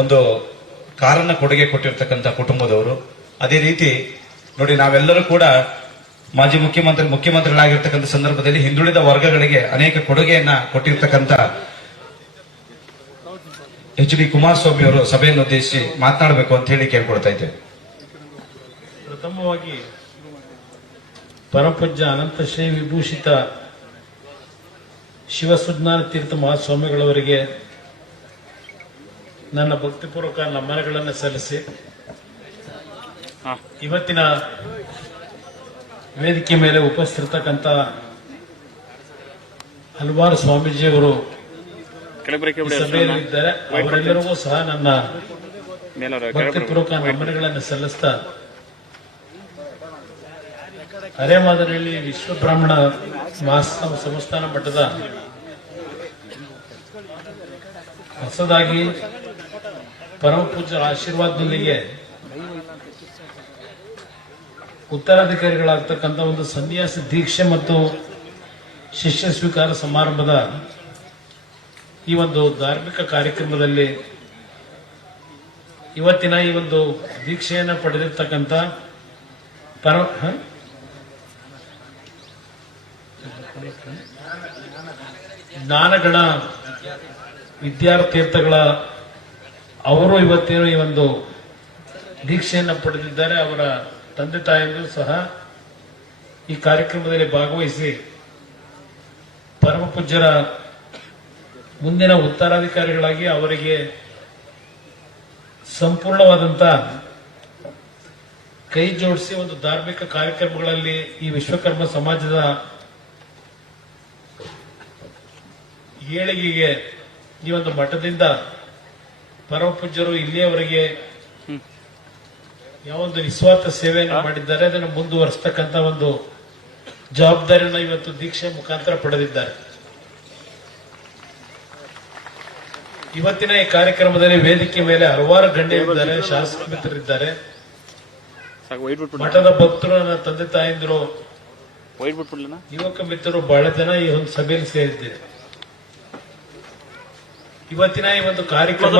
ಒಂದು ಕಾರನ್ನ ಕೊಡುಗೆ ಕೊಟ್ಟಿರ್ತಕ್ಕಂಥ ಕುಟುಂಬದವರು. ಅದೇ ರೀತಿ ನೋಡಿ, ನಾವೆಲ್ಲರೂ ಕೂಡ ಮಾಜಿ ಮುಖ್ಯಮಂತ್ರಿಗಳಾಗಿರ್ತಕ್ಕಂಥ ಸಂದರ್ಭದಲ್ಲಿ ಹಿಂದುಳಿದ ವರ್ಗಗಳಿಗೆ ಅನೇಕ ಕೊಡುಗೆಯನ್ನ ಕೊಟ್ಟಿರ್ತಕ್ಕಂಥ ಎಚ್.ಡಿ. ಕುಮಾರಸ್ವಾಮಿ ಅವರು ಸಭೆಯನ್ನು ಉದ್ದೇಶಿಸಿ ಮಾತನಾಡಬೇಕು ಅಂತ ಹೇಳಿ ಕೇಳ್ಕೊಳ್ತಾ ಇದ್ದೇವೆ. ಪ್ರಥಮವಾಗಿ ಪರಮಪೂಜ್ಯ ಅನಂತ ಶ್ರೀ ವಿಭೂಷಿತ ಶಿವಸುಜ್ಞಾನ ತೀರ್ಥ ಮಹಾಸ್ವಾಮಿಗಳವರಿಗೆ ನನ್ನ ಭಕ್ತಿಪೂರ್ವಕ ನಮನಗಳನ್ನು ಸಲ್ಲಿಸಿ, ಇವತ್ತಿನ ವೇದಿಕೆ ಮೇಲೆ ಉಪಸ್ಥಿತಕ್ಕಂಥ ಹಲವಾರು ಸ್ವಾಮೀಜಿಯವರು ಸಭೆಯಲ್ಲಿದ್ದಾರೆ. ಅವರೆಲ್ಲರಿಗೂ ಸಹ ನನ್ನ ಭಕ್ತಿಪೂರ್ವಕ ನಮನಗಳನ್ನು ಸಲ್ಲಿಸ್ತಾ, ಅರೆಮಾದನಹಳ್ಳಿ ವಿಶ್ವ ಬ್ರಾಹ್ಮಣ ಸಂಸ್ಥಾನ ಮಟ್ಟದ ಹೊಸದಾಗಿ ಪರಮ ಪೂಜ್ಯರ ಆಶೀರ್ವಾದದೊಂದಿಗೆ ಉತ್ತರಾಧಿಕಾರಿಗಳಾಗ್ತಕ್ಕಂಥ ಒಂದು ಸನ್ಯಾಸ ದೀಕ್ಷೆ ಮತ್ತು ಶಿಷ್ಯ ಸ್ವೀಕಾರ ಸಮಾರಂಭದ ಈ ಒಂದು ಧಾರ್ಮಿಕ ಕಾರ್ಯಕ್ರಮದಲ್ಲಿ ಇವತ್ತಿನ ಈ ಒಂದು ದೀಕ್ಷೆಯನ್ನು ಪಡೆದಿರ್ತಕ್ಕಂಥ ಜ್ಞಾನಗಣ ವಿದ್ಯಾರ್ಥಿಗಳ ಅವರು ಇವತ್ತೇನು ಈ ಒಂದು ದೀಕ್ಷೆಯನ್ನು ಪಡೆದಿದ್ದಾರೆ. ಅವರ ತಂದೆ ತಾಯಿಯರು ಸಹ ಈ ಕಾರ್ಯಕ್ರಮದಲ್ಲಿ ಭಾಗವಹಿಸಿ ಪರಮ ಪೂಜ್ಯರ ಮುಂದಿನ ಉತ್ತರಾಧಿಕಾರಿಗಳಾಗಿ ಅವರಿಗೆ ಸಂಪೂರ್ಣವಾದಂತ ಕೈ ಜೋಡಿಸಿ ಒಂದು ಧಾರ್ಮಿಕ ಕಾರ್ಯಕ್ರಮಗಳಲ್ಲಿ ಈ ವಿಶ್ವಕರ್ಮ ಸಮಾಜದ ಏಳಿಗೆಗೆ ಈ ಒಂದು ಮಠದಿಂದ ಪರಮ ಪೂಜ್ಯರು ಇಲ್ಲಿಯವರೆಗೆ ಯಾವೊಂದು ನಿಸ್ವಾರ್ಥ ಸೇವೆಯನ್ನು ಮಾಡಿದ್ದಾರೆ ಅದನ್ನು ಮುಂದುವರಿಸತಕ್ಕಂಥ ಒಂದು ಜವಾಬ್ದಾರಿಯನ್ನು ಇವತ್ತು ದೀಕ್ಷೆ ಮುಖಾಂತರ ಪಡೆದಿದ್ದಾರೆ. ಇವತ್ತಿನ ಈ ಕಾರ್ಯಕ್ರಮದಲ್ಲಿ ವೇದಿಕೆ ಮೇಲೆ ಹಲವಾರು ಗಣ್ಯರಿದ್ದಾರೆ, ಶಾಸಕ ಮಿತ್ರರಿದ್ದಾರೆ, ಮಠದ ಭಕ್ತರು, ನನ್ನ ತಂದೆ ತಾಯಂದಿರು, ಯುವಕ ಮಿತ್ರರು ಬಹಳ ಜನ ಈ ಒಂದು ಸಭೆಯಲ್ಲಿ ಸೇರಿದ್ದಾರೆ. ಇವತ್ತಿನ ಈ ಒಂದು ಕಾರ್ಯಕ್ರಮ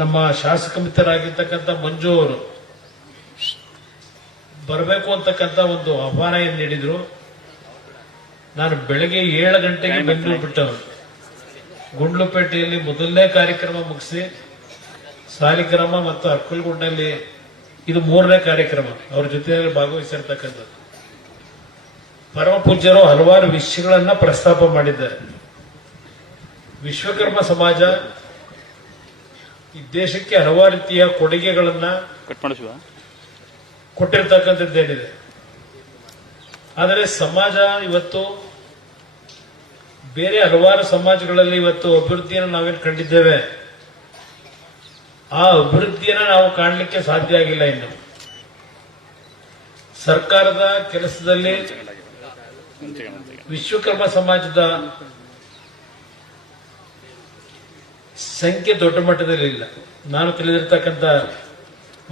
ನಮ್ಮ ಶಾಸಕ ಮಿತ್ರರಾಗಿರ್ತಕ್ಕಂಥ ಮಂಜು ಅವರು ಬರಬೇಕು ಅಂತಕ್ಕಂಥ ಒಂದು ಆಹ್ವಾನ ಏನು ನೀಡಿದ್ರು. ನಾನು ಬೆಳಗ್ಗೆ 7 ಗಂಟೆಗೆ ಬೆಂಗಳೂರು ಬಿಟ್ಟವರು, ಗುಂಡ್ಲುಪೇಟೆಯಲ್ಲಿ ಮೊದಲನೇ ಕಾರ್ಯಕ್ರಮ ಮುಗಿಸಿ ಸಾಲಿಗ್ರಾಮ ಮತ್ತು ಅರ್ಕಲ್ಗುಂಡಲ್ಲಿ ಇದು 3ನೇ ಕಾರ್ಯಕ್ರಮ ಅವ್ರ ಜೊತೆಯಲ್ಲಿ ಭಾಗವಹಿಸಿರ್ತಕ್ಕಂಥದ್ದು. ಪರಮ ಪೂಜ್ಯರು ಹಲವಾರು ವಿಷಯಗಳನ್ನ ಪ್ರಸ್ತಾಪ ಮಾಡಿದ್ದಾರೆ. ವಿಶ್ವಕರ್ಮ ಸಮಾಜ ಈ ದೇಶಕ್ಕೆ ಹಲವಾರು ರೀತಿಯ ಕೊಡುಗೆಗಳನ್ನ ಕೊಟ್ಟಿರ್ತಕ್ಕಂಥದ್ದೇನಿದೆ. ಆದರೆ ಸಮಾಜ ಇವತ್ತು ಬೇರೆ ಹಲವಾರು ಸಮಾಜಗಳಲ್ಲಿ ಇವತ್ತು ಅಭಿವೃದ್ಧಿಯನ್ನು ನಾವೇನು ಕಂಡಿದ್ದೇವೆ, ಆ ಅಭಿವೃದ್ಧಿಯನ್ನು ನಾವು ಕಾಣಲಿಕ್ಕೆ ಸಾಧ್ಯ ಆಗಿಲ್ಲ. ಇನ್ನು ಸರ್ಕಾರದ ಕೆಲಸದಲ್ಲಿ ವಿಶ್ವಕರ್ಮ ಸಮಾಜದ ಸಂಖ್ಯೆ ದೊಡ್ಡ ಮಟ್ಟದಲ್ಲಿ ಇಲ್ಲ. ನಾನು ತಿಳಿದಿರ್ತಕ್ಕಂಥ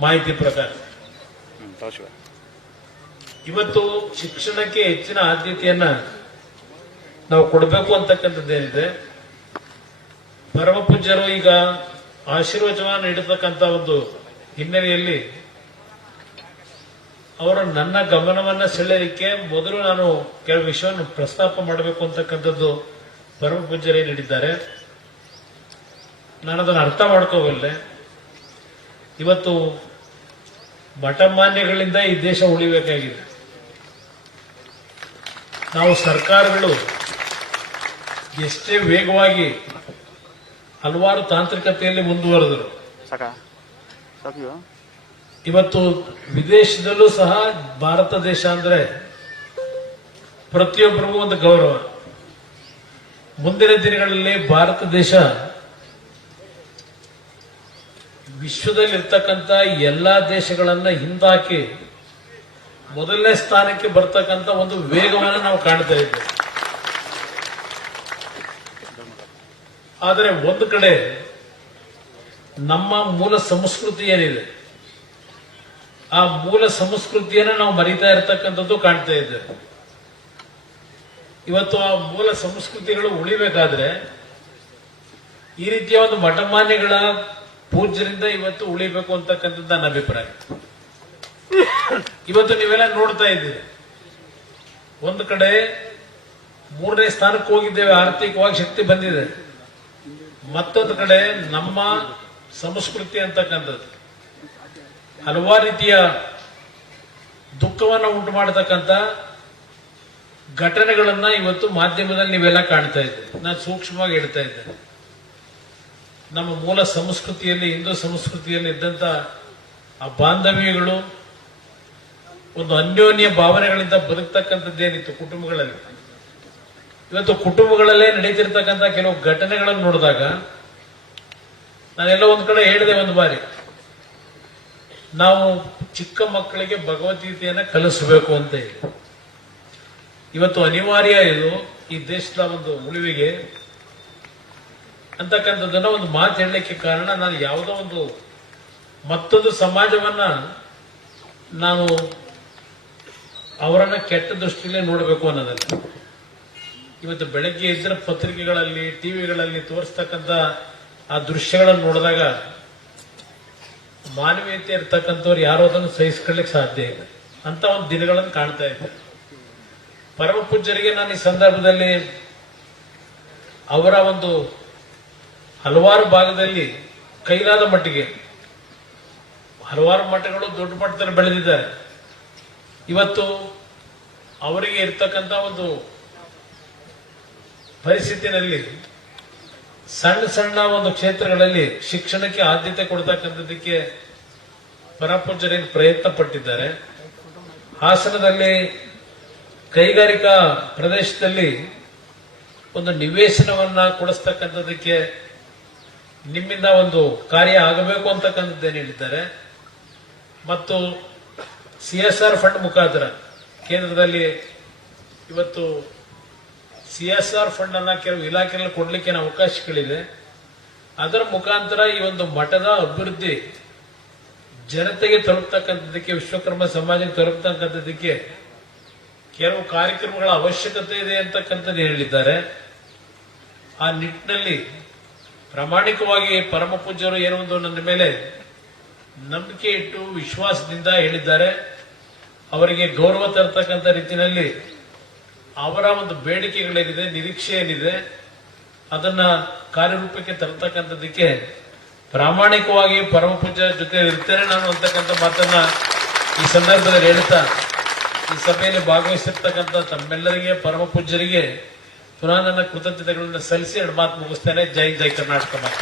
ಮಾಹಿತಿ ಪ್ರಕಾರ ಇವತ್ತು ಶಿಕ್ಷಣಕ್ಕೆ ಹೆಚ್ಚಿನ ಆದ್ಯತೆಯನ್ನ ನಾವು ಕೊಡಬೇಕು ಅಂತಕ್ಕಂಥದ್ದೇನಿದೆ. ಪರಮ ಪೂಜ್ಯರು ಈಗ ಆಶೀರ್ವಚನ ನೀಡತಕ್ಕಂಥ ಒಂದು ಹಿನ್ನೆಲೆಯಲ್ಲಿ ಅವರು ನನ್ನ ಗಮನವನ್ನ ಸೆಳೆಯಲಿಕ್ಕೆ ಮೊದಲು ನಾನು ಕೆಲವು ವಿಷಯವನ್ನು ಪ್ರಸ್ತಾಪ ಮಾಡಬೇಕು ಅಂತಕ್ಕಂಥದ್ದು ಪರಮ ಪೂಜ್ಯರೇ ನೀಡಿದ್ದಾರೆ. ನಾನು ಅದನ್ನು ಅರ್ಥ ಮಾಡ್ಕೋಬಲ್ಲೆ. ಇವತ್ತು ಮಠಮಾನ್ಯಗಳಿಂದ ಈ ದೇಶ ಉಳಿಬೇಕಾಗಿದೆ. ನಾವು ಸರ್ಕಾರಗಳು ಎಷ್ಟೇ ವೇಗವಾಗಿ ಹಲವಾರು ತಾಂತ್ರಿಕತೆಯಲ್ಲಿ ಮುಂದುವರೆದರು, ಇವತ್ತು ವಿದೇಶದಲ್ಲೂ ಸಹ ಭಾರತ ದೇಶ ಅಂದ್ರೆ ಪ್ರತಿಯೊಬ್ಬರಿಗೂ ಒಂದು ಗೌರವ. ಮುಂದಿನ ದಿನಗಳಲ್ಲಿ ಭಾರತ ದೇಶ ವಿಶ್ವದಲ್ಲಿರ್ತಕ್ಕಂಥ ಎಲ್ಲಾ ದೇಶಗಳನ್ನ ಹಿಂದಾಕಿ ಮೊದಲನೇ ಸ್ಥಾನಕ್ಕೆ ಬರ್ತಕ್ಕಂಥ ಒಂದು ವೇಗವನ್ನು ನಾವು ಕಾಣ್ತಾ ಇದ್ದೇವೆ. ಆದರೆ ಒಂದು ಕಡೆ ನಮ್ಮ ಮೂಲ ಸಂಸ್ಕೃತಿ ಏನಿದೆ, ಆ ಮೂಲ ಸಂಸ್ಕೃತಿಯನ್ನು ನಾವು ಮರಿತಾ ಇರತಕ್ಕಂಥದ್ದು ಕಾಣ್ತಾ ಇದ್ದೇವೆ. ಇವತ್ತು ಆ ಮೂಲ ಸಂಸ್ಕೃತಿಗಳು ಉಳಿಬೇಕಾದ್ರೆ ಈ ರೀತಿಯ ಒಂದು ಮಠಮಾನ್ಯಗಳ ಪೂಜ್ಯರಿಂದ ಇವತ್ತು ಉಳಿಬೇಕು ಅಂತಕ್ಕಂಥದ್ದು ನನ್ನ ಅಭಿಪ್ರಾಯ. ಇವತ್ತು ನೀವೆಲ್ಲ ನೋಡ್ತಾ ಇದ್ದೀರಿ, ಒಂದು ಕಡೆ 3ನೇ ಸ್ಥಾನಕ್ಕೆ ಹೋಗಿದ್ದೇವೆ, ಆರ್ಥಿಕವಾಗಿ ಶಕ್ತಿ ಬಂದಿದೆ. ಮತ್ತೊಂದು ಕಡೆ ನಮ್ಮ ಸಂಸ್ಕೃತಿ ಅಂತಕ್ಕಂಥದ್ದು ಹಲವಾರು ರೀತಿಯ ದುಃಖವನ್ನು ಉಂಟು ಮಾಡತಕ್ಕಂಥ ಘಟನೆಗಳನ್ನ ಇವತ್ತು ಮಾಧ್ಯಮದಲ್ಲಿ ನೀವೆಲ್ಲ ಕಾಣ್ತಾ ಇದ್ದೀರಿ. ನಾನು ಸೂಕ್ಷ್ಮವಾಗಿ ಹೇಳ್ತಾ ಇದ್ದೇನೆ, ನಮ್ಮ ಮೂಲ ಸಂಸ್ಕೃತಿಯಲ್ಲಿ, ಹಿಂದೂ ಸಂಸ್ಕೃತಿಯಲ್ಲಿ ಇದ್ದಂತ ಆ ಬಾಂಧವ್ಯಗಳು, ಒಂದು ಅನ್ಯೋನ್ಯ ಭಾವನೆಗಳಿಂದ ಬದುಕ್ತಕ್ಕಂಥದ್ದೇನಿತ್ತು ಕುಟುಂಬಗಳಲ್ಲಿ, ಇವತ್ತು ಕುಟುಂಬಗಳಲ್ಲೇ ನಡೀತಿರ್ತಕ್ಕಂಥ ಕೆಲವು ಘಟನೆಗಳನ್ನು ನೋಡಿದಾಗ ನಾನೆಲ್ಲ ಒಂದ್ ಕಡೆ ಹೇಳಿದೆ ಒಂದು ಬಾರಿ, ನಾವು ಚಿಕ್ಕ ಮಕ್ಕಳಿಗೆ ಭಗವದ್ಗೀತೆಯನ್ನ ಕಲಿಸಬೇಕು ಅಂತ ಹೇಳಿ. ಇವತ್ತು ಅನಿವಾರ್ಯ ಇದು ಈ ದೇಶದ ಒಂದು ಉಳಿವಿಗೆ ಅಂತಕ್ಕಂಥದ್ದನ್ನ ಒಂದು ಮಾತು ಹೇಳಲಿಕ್ಕೆ ಕಾರಣ, ನಾನು ಯಾವುದೋ ಒಂದು ಮತ್ತೊಂದು ಸಮಾಜವನ್ನ ನಾನು ಅವರನ್ನ ಕೆಟ್ಟ ದೃಷ್ಟಿಯಲ್ಲೇ ನೋಡಬೇಕು ಅನ್ನೋದಲ್ಲ. ಇವತ್ತು ಬೆಳಗ್ಗೆ ಇದ್ರ ಪತ್ರಿಕೆಗಳಲ್ಲಿ, ಟಿವಿಗಳಲ್ಲಿ ತೋರಿಸ್ತಕ್ಕಂಥ ಆ ದೃಶ್ಯಗಳನ್ನು ನೋಡಿದಾಗ ಮಾನವೀಯತೆ ಇರ್ತಕ್ಕಂಥವ್ರು ಯಾರೋ ಅದನ್ನು ಸಹಿಸ್ಕೊಳ್ಳಿಕ್ಕೆ ಸಾಧ್ಯ ಇಲ್ಲ ಅಂತ ಒಂದು ದಿನಗಳನ್ನು ಕಾಣ್ತಾ ಇದ್ದೆ. ಪರಮ ಪೂಜ್ಯರಿಗೆ ನಾನು ಈ ಸಂದರ್ಭದಲ್ಲಿ ಅವರ ಒಂದು ಹಲವಾರು ಭಾಗದಲ್ಲಿ ಕೈಲಾದ ಮಟ್ಟಿಗೆ ಹಲವಾರು ಮಠಗಳು ದೊಡ್ಡ ಮಟ್ಟದಲ್ಲಿ ಬೆಳೆದಿದ್ದಾರೆ. ಇವತ್ತು ಅವರಿಗೆ ಇರ್ತಕ್ಕಂಥ ಒಂದು ಪರಿಸ್ಥಿತಿನಲ್ಲಿ ಸಣ್ಣ ಸಣ್ಣ ಒಂದು ಕ್ಷೇತ್ರಗಳಲ್ಲಿ ಶಿಕ್ಷಣಕ್ಕೆ ಆದ್ಯತೆ ಕೊಡ್ತಕ್ಕಂಥದ್ದಕ್ಕೆ ಪರಪೂಜ್ಯರೇನು ಪ್ರಯತ್ನ ಪಟ್ಟಿದ್ದಾರೆ. ಹಾಸನದಲ್ಲಿ ಕೈಗಾರಿಕಾ ಪ್ರದೇಶದಲ್ಲಿ ಒಂದು ನಿವೇಶನವನ್ನ ಕೊಡಿಸ್ತಕ್ಕಂಥದ್ದಕ್ಕೆ ನಿಮ್ಮಿಂದ ಒಂದು ಕಾರ್ಯ ಆಗಬೇಕು ಅಂತಕ್ಕಂಥದ್ದೇನು ಹೇಳಿದ್ದಾರೆ. ಮತ್ತು CSR ಫಂಡ್ ಮುಖಾಂತರ ಕೇಂದ್ರದಲ್ಲಿ ಇವತ್ತು CSR ಫಂಡ್ ಅನ್ನ ಕೆಲವು ಇಲಾಖೆಗಳಲ್ಲಿ ಕೊಡ್ಲಿಕ್ಕೆ ಅವಕಾಶಗಳಿದೆ. ಅದರ ಮುಖಾಂತರ ಈ ಒಂದು ಮಠದ ಅಭಿವೃದ್ಧಿ ಜನತೆಗೆ ತಲುಪತಕ್ಕಂಥದ್ದಕ್ಕೆ, ವಿಶ್ವಕರ್ಮ ಸಮಾಜಕ್ಕೆ ತಲುಪತಕ್ಕಂಥದ್ದಕ್ಕೆ ಕೆಲವು ಕಾರ್ಯಕ್ರಮಗಳ ಅವಶ್ಯಕತೆ ಇದೆ ಅಂತಕ್ಕಂಥದ್ದು ಹೇಳಿದ್ದಾರೆ. ಆ ನಿಟ್ಟಿನಲ್ಲಿ ಪ್ರಾಮಾಣಿಕವಾಗಿ ಪರಮ ಪೂಜ್ಯರು ಏನೋ ಒಂದು ನನ್ನ ಮೇಲೆ ನಂಬಿಕೆ ಇಟ್ಟು ವಿಶ್ವಾಸದಿಂದ ಹೇಳಿದ್ದಾರೆ. ಅವರಿಗೆ ಗೌರವ ತರತಕ್ಕಂಥ ರೀತಿಯಲ್ಲಿ ಅವರ ಒಂದು ಬೇಡಿಕೆಗಳೇನಿದೆ, ನಿರೀಕ್ಷೆ ಏನಿದೆ, ಅದನ್ನ ಕಾರ್ಯರೂಪಕ್ಕೆ ತರತಕ್ಕಂಥದ್ದಕ್ಕೆ ಪ್ರಾಮಾಣಿಕವಾಗಿ ಪರಮ ಪೂಜ್ಯ ಜೊತೆ ಇರ್ತೇನೆ ನಾನು ಅಂತಕ್ಕಂಥ ಮಾತನ್ನ ಈ ಸಂದರ್ಭದಲ್ಲಿ ಹೇಳ್ತಾ, ಈ ಸಭೆಯಲ್ಲಿ ಭಾಗವಹಿಸಿರ್ತಕ್ಕಂಥ ತಮ್ಮೆಲ್ಲರಿಗೆ, ಪರಮ ಪೂಜ್ಯರಿಗೆ ಪುನಃ ನನ್ನ ಕೃತಜ್ಞತೆಗಳನ್ನು ಸಲ್ಲಿಸಿ ಎರಡು ಮಾತು ಮುಗಿಸ್ತೇನೆ. ಜೈ ಜೈ ಕರ್ನಾಟಕ ಮಾತು.